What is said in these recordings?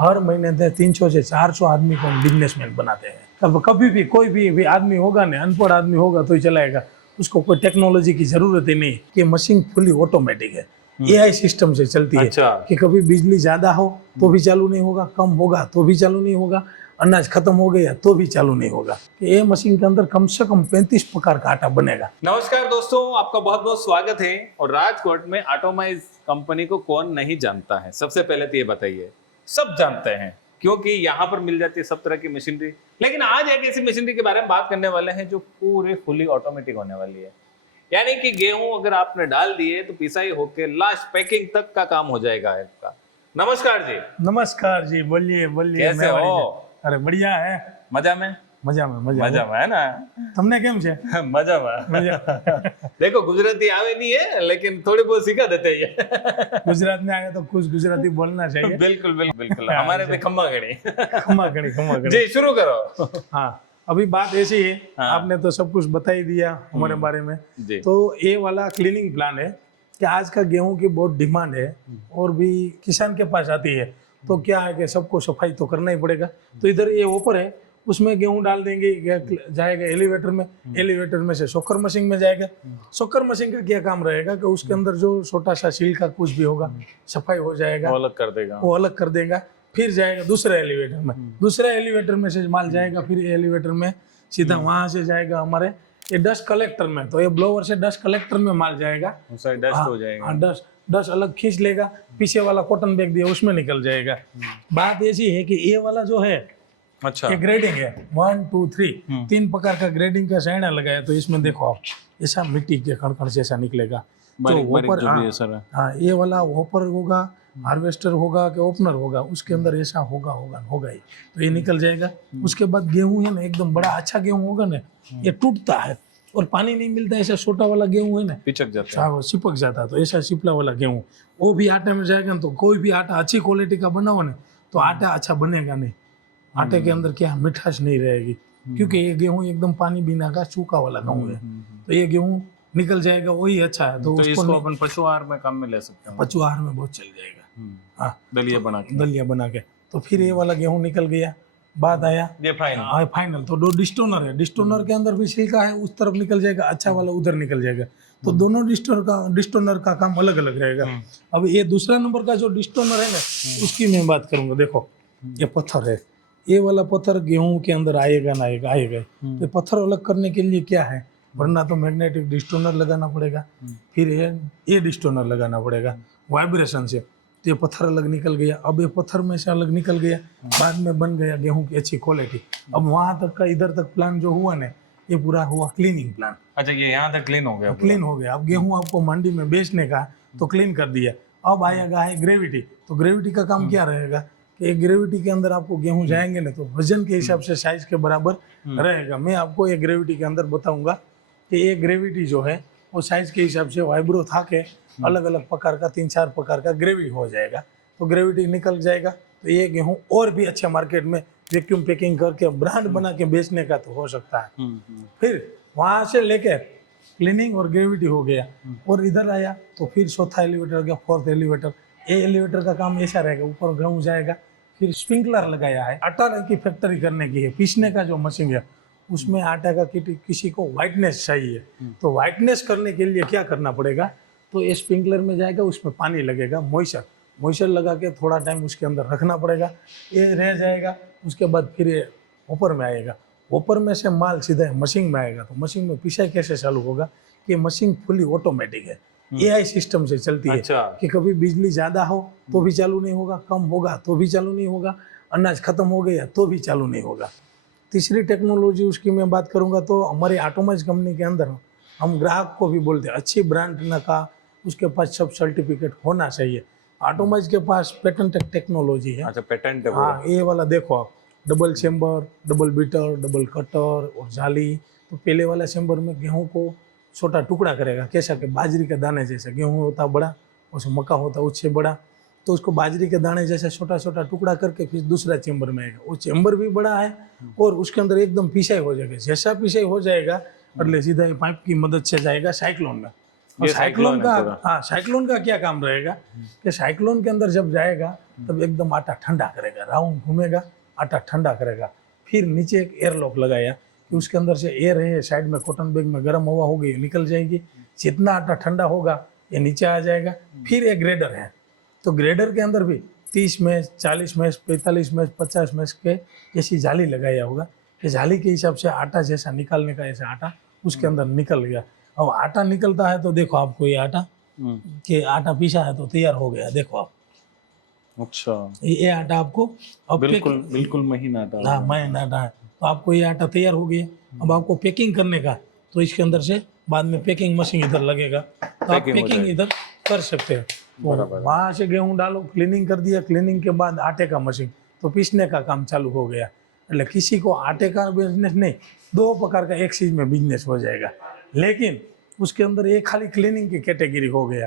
हर महीने 300 से 400 आदमी को हम बिजनेसमैन बनाते हैं। अब कभी भी कोई भी आदमी होगा ना, अनपढ़ आदमी होगा तो ही चलाएगा, उसको कोई टेक्नोलॉजी की जरूरत ही नहीं कि मशीन फुली ऑटोमेटिक है, एआई सिस्टम से चलती है। अच्छा। कि कभी बिजली ज्यादा हो तो भी चालू नहीं होगा, कम होगा तो भी चालू नहीं होगा, अनाज खत्म हो गया तो भी चालू नहीं होगा। ये मशीन के अंदर कम से कम 35 प्रकार का आटा बनेगा। नमस्कार दोस्तों, आपका बहुत बहुत स्वागत है। और राजकोट में एटोमाइज कंपनी को कौन नहीं जानता है? सबसे पहले तो ये बताइए, सब जानते हैं क्योंकि यहाँ पर मिल जाती है सब तरह की मशीनरी। लेकिन आज एक ऐसी मशीनरी के बारे में बात करने वाले हैं जो पूरे फुली ऑटोमेटिक होने वाली है। यानी कि गेहूं अगर आपने डाल दिए तो पिसाई होके लास्ट पैकिंग तक का काम हो जाएगा आपका। नमस्कार जी। नमस्कार जी, बोलिए बोलिए। कैसे हो? अरे बढ़िया है। मजा में है ना? तुमने केम छे? मजा में। देखो गुजराती आवे नहीं है लेकिन थोड़ी बहुत सिखा देते हैं। गुजरात में आया तो कुछ गुजराती बोलना चाहिए। बिल्कुल बिल्कुल बिल्कुल। हमारे पे खम्मा खम्मा जी, शुरू करो। हाँ, अभी बात ऐसी है। हाँ। आपने तो सब कुछ बता ही दिया हमारे बारे में। जी। तो ये वाला क्लीनिंग प्लान है कि आज का गेहूं की बहुत डिमांड है और भी किसान के पास आती है, तो क्या है कि सबको सफाई तो करना ही पड़ेगा। तो इधर ये ऊपर है, उसमें गेहूं डाल देंगे, जाएगा एलिवेटर में, एलिवेटर में से शॉकर मशीन में जाएगा। शॉकर मशीन का क्या काम रहेगा कि उसके अंदर जो छोटा सा सील का कुछ भी होगा सफाई हो जाएगा, वो अलग कर देगा। फिर जाएगा दूसरे एलिवेटर में, दूसरे एलिवेटर में से माल जाएगा, फिर एलिवेटर में सीधा वहां से जाएगा हमारे ये डस्ट कलेक्टर में। तो ये ब्लोवर से डस्ट कलेक्टर में माल जाएगा, डस्ट हो जाएगा। डस्ट अलग खींच लेगा, पीछे वाला कॉटन बैग दिया उसमें निकल जाएगा। बात ऐसी है कि ये वाला जो है, अच्छा, ये ग्रेडिंग है 1 2 3 तीन प्रकार का ग्रेडिंग का साइना लगाया। तो इसमें देखो आप, ऐसा मिट्टी के कण से ऐसा निकलेगा। तो ऊपर हाँ, ये वाला ऊपर होगा, हार्वेस्टर होगा कि ओपनर होगा, उसके अंदर ऐसा होगा ही, तो ये निकल जाएगा। उसके बाद गेहूं है ना, एकदम बड़ा अच्छा गेहूं होगा ना, ये टूटता है और पानी नहीं मिलता। ऐसा छोटा वाला गेहूं है ना, पिचक जाता है, चिपक जाता है। तो ऐसा चिपला वाला गेहूं वो भी आटे में जाएगा ना, तो कोई भी आटा अच्छी क्वालिटी का बनाओ ना तो आटा अच्छा बनेगा नहीं। आटे के अंदर क्या मिठास नहीं रहेगी, क्योंकि ये गेहूं एकदम पानी बिना का सूखा वाला गेहूं है। तो ये गेहूं निकल जाएगा, वही अच्छा है। तो इसको अपन पशु आहार में काम में ले सकते हैं। पशु आहार में बहुत चल जाएगा। हाँ, दलिया बना के। तो फिर ये वाला गेहूं निकल गया। बाद आया ये फाइनल। तो दो डिस्टोनर है, डिस्टोनर के अंदर भी छिलका है, उस तरफ निकल जाएगा, अच्छा वाला उधर निकल जाएगा। तो दोनों डिस्टोनर का काम अलग अलग रहेगा। अब ये दूसरा नंबर का जो डिस्टोनर है ना, उसकी मैं बात करूंगा। देखो ये पत्थर है, ये वाला पत्थर गेहूं के अंदर आएगा। तो पत्थर अलग करने के लिए क्या है, वरना तो मैग्नेटिक डिस्टोनर लगाना पड़ेगा, फिर ये डिस्टोनर लगाना पड़ेगा वाइब्रेशन से। तो ये पत्थर अलग निकल गया। अब ये पत्थर में से अलग निकल गया, बाद में बन गया गेहूं की अच्छी क्वालिटी। अब वहां तक का इधर तक प्लान जो हुआ ना, ये पूरा हुआ क्लीनिंग प्लान। अच्छा, ये यहाँ तक क्लीन हो गया। अब गेहूं आपको मंडी में बेचने का तो क्लीन कर दिया। अब आएगा है ग्रेविटी। तो ग्रेविटी का काम क्या रहेगा कि ग्रेविटी के अंदर आपको गेहूं जाएंगे ना, तो वजन के हिसाब से साइज के बराबर रहेगा। मैं आपको ये ग्रेविटी के अंदर बताऊंगा कि ये ग्रेविटी जो है वो साइज के हिसाब से वाइब्रो था के अलग अलग प्रकार का 3-4 प्रकार का ग्रेविटी हो जाएगा। तो ग्रेविटी निकल जाएगा तो ये गेहूं और भी अच्छे मार्केट में वैक्यूम पैकिंग करके ब्रांड बना के बेचने का तो हो सकता है। फिर वहां से लेके क्लीनिंग और ग्रेविटी हो गया और इधर आया तो फिर चौथा एलिवेटर गया, फोर्थ एलिवेटर। ये एलिवेटर का काम ऐसा रहेगा, ऊपर गेहूं जाएगा, फिर स्प्रिंकलर लगाया है। आटा की फैक्ट्री करने की है, पीसने का जो मशीन है उसमें आटा का किसी को व्हाइटनेस चाहिए। तो व्हाइटनेस करने के लिए क्या करना पड़ेगा, तो ये स्प्रिंकलर में जाएगा, उसमें पानी लगेगा, मॉइस्चर लगा के थोड़ा टाइम उसके अंदर रखना पड़ेगा। ये रह जाएगा, उसके बाद फिर ये ऊपर में आएगा, ऊपर में से माल सीधा मशीन में आएगा। तो मशीन में पिसाई कैसे चालू होगा कि मशीन फुली ऑटोमेटिक है, एआई सिस्टम से चलती है। अच्छा। कि कभी बिजली ज़्यादा हो तो भी चालू नहीं होगा, कम होगा तो भी चालू नहीं होगा, अनाज खत्म हो गया तो भी चालू नहीं होगा। तीसरी टेक्नोलॉजी उसकी मैं बात करूंगा तो हमारी एटोमाइज कंपनी के अंदर हम ग्राहक को भी बोलते हैं अच्छी ब्रांड का उसके पास सब सर्टिफिकेट होना चाहिए। एटोमाइज के पास पेटेंट टेक्नोलॉजी है। अच्छा, पेटेंट है। हाँ, ये वाला देखो आप, double chamber, double beater, double cutter और जाली। तो पहले वाला चेम्बर में गेहूं को छोटा टुकड़ा करेगा, कैसा कि बाजरी के दाने जैसे। गेहूं होता बड़ा, उसमें मक्का होता उससे बड़ा, तो उसको बाजरी के दाने जैसे छोटा छोटा टुकड़ा करके फिर दूसरा चेम्बर में आएगा। वो चेम्बर भी बड़ा है और उसके अंदर एकदम पिसाई हो जाएगा। जैसा पिसाई हो जाएगा मतलब सीधा पाइप की मदद से जाएगा साइक्लोन में। और ये साइक्लोन साइक्लोन का है पूरा। हाँ साइक्लोन का क्या काम रहेगा कि साइक्लोन के अंदर जब जाएगा तब एकदम आटा ठंडा करेगा, राउंड घूमेगा, आटा ठंडा करेगा। फिर नीचे एक एयरलॉक लगाया कि उसके अंदर से एयर है, साइड में कॉटन बैग में गर्म हवा होगी, निकल जाएगी। जितना आटा ठंडा होगा ये नीचे आ जाएगा। फिर एक ग्रेडर है, तो ग्रेडर के अंदर भी 30 मैच, 40 मैच, 45 मैच, 50 मैच के जैसी जाली लगाया होगा कि जाली के हिसाब से आटा जैसा निकालने का, ऐसा आटा उसके अंदर निकल गया। अब आटा निकलता है तो देखो आपको ये आटा कि आटा पीसा है तो तैयार हो गया। देखो आप अच्छा, ये आटा आपको अब बिल्कुल बिल्कुल महीना था। हाँ महीना आटा है, तो आपको ये आटा तैयार हो गया। अब आपको पैकिंग करने का, तो इसके अंदर से बाद में पैकिंग मशीन इधर लगेगा, तो आप Packing हो पैकिंग जाएगी। इधर कर सकते हैं। तो वहाँ से गेहूं डालो, क्लीनिंग कर दिया, क्लीनिंग के बाद आटे का मशीन, तो पीसने का काम चालू हो गया। એટલે किसी को आटे का बिजनेस नहीं, दो प्रकार का एक चीज में बिजनेस हो जाएगा। लेकिन उसके अंदर ये खाली क्लीनिंग की कैटेगरी हो गया।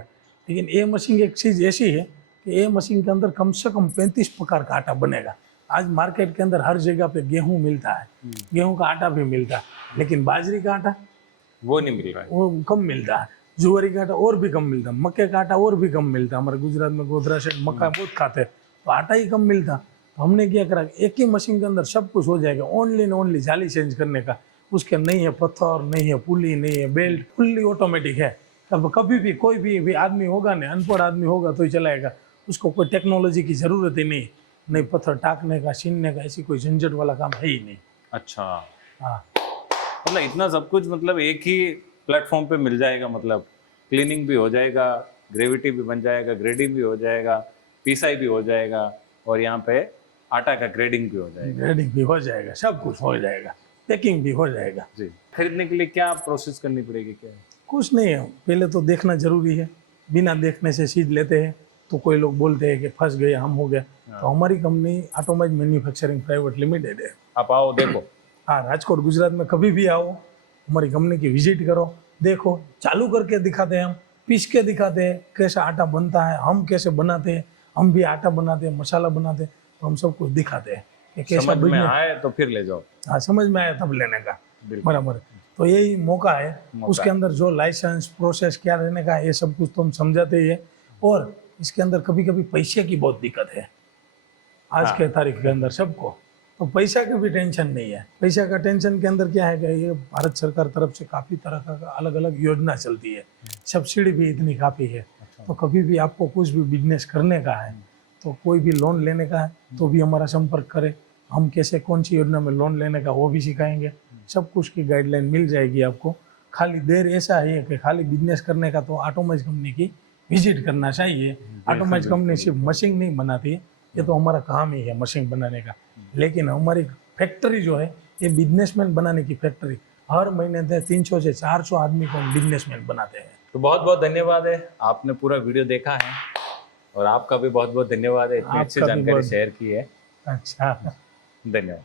लेकिन ये मशीन एक चीज ऐसी है कि ये मशीन के अंदर कम से कम 35 प्रकार का आटा बनेगा। आज मार्केट के अंदर हर जगह पे गेहूं मिलता है, गेहूं का आटा भी मिलता है, लेकिन बाजरी का आटा वो नहीं मिल रहा है। वो कम मिलता है, जुआरी का आटा और भी कम मिलता है, मक्के का आटा और भी कम मिलता है। हमारे गुजरात में गोधरा से मक्का बहुत खाते हैं, तो आटा ही कम मिलता। तो हमने क्या करा, एक ही मशीन के अंदर सब कुछ हो जाएगा, ओनली एंड ओनली जाली चेंज करने का। उसके नहीं है पत्थर, नहीं है पुली, नहीं है बेल्ट, फुल्ली ऑटोमेटिक है। अब कभी भी कोई भी आदमी होगा ना, अनपढ़ आदमी होगा तो ही चलाएगा, उसको कोई टेक्नोलॉजी की जरूरत ही नहीं। नहीं पत्थर टाकने का, छीनने का, ऐसी कोई झंझट वाला काम है ही नहीं। अच्छा, हाँ मतलब इतना सब कुछ मतलब एक ही प्लेटफॉर्म पे मिल जाएगा। मतलब क्लीनिंग भी हो जाएगा, ग्रेविटी भी बन जाएगा, ग्रेडिंग भी हो जाएगा, पीसाई भी हो जाएगा, और यहाँ पे आटा का ग्रेडिंग भी हो जाएगा। ग्रेडिंग भी हो जाएगा, सब कुछ हो जाएगा, पैकिंग भी हो जाएगा। जी, खरीदने के लिए क्या प्रोसेस करनी पड़ेगी? क्या कुछ नहीं है, पहले तो देखना जरूरी है। बिना देखने से चीज लेते हैं तो कोई लोग बोलते हैं कि फंस गए, हम हो गया। तो हमारी company automised manufacturing private limited है। आप आओ देखो। हाँ, राजकोट गुजरात में कभी भी आओ, हमारी कंपनी की विजिट करो, देखो, चालू करके दिखाते हैं हम, पीस के दिखाते हैं कैसा आटा बनता है, हम कैसे बनाते हैं। हम भी आटा बनाते हैं, मसाला बनाते हैं, तो हम सब कुछ दिखाते हैं कि कैसा समझ में बिजनेस। आए तो फिर ले जाओ। हाँ, समझ में आया तब लेने का, बिल्कुल। बराबर। तो यही मौका है, उसके अंदर जो लाइसेंस प्रोसेस क्या रहने का, ये सब कुछ तो हम समझाते ही है। और इसके अंदर कभी कभी पैसे की बहुत दिक्कत है आज के तारीख के अंदर सबको, तो पैसा की भी टेंशन नहीं है। पैसा का टेंशन के अंदर क्या है कि ये भारत सरकार तरफ से काफ़ी तरह का अलग अलग योजना चलती है, सब्सिडी भी इतनी काफ़ी है। तो कभी भी आपको कुछ भी बिजनेस करने का है, तो कोई भी लोन लेने का है, तो भी हमारा संपर्क करें। हम कैसे कौन सी योजना में लोन लेने का वो भी सिखाएंगे, सब कुछ की गाइडलाइन मिल जाएगी आपको। खाली देर ऐसा है कि खाली बिजनेस करने का तो ऑटोमाइज कंपनी की विजिट करना चाहिए। ऑटोमाइज कंपनी सिर्फ मशीन नहीं बनाती है, ये तो हमारा काम ही है मशीन बनाने का। लेकिन हमारी फैक्ट्री जो है ये बिजनेसमैन बनाने की फैक्ट्री, हर महीने 300 से 400 आदमी को हम बिजनेसमैन बनाते हैं। तो बहुत बहुत धन्यवाद है, आपने पूरा वीडियो देखा है, और आपका भी बहुत बहुत धन्यवाद है, इतनी अच्छी आपका भी जानकारी बहुत- शेयर की है। अच्छा, धन्यवाद।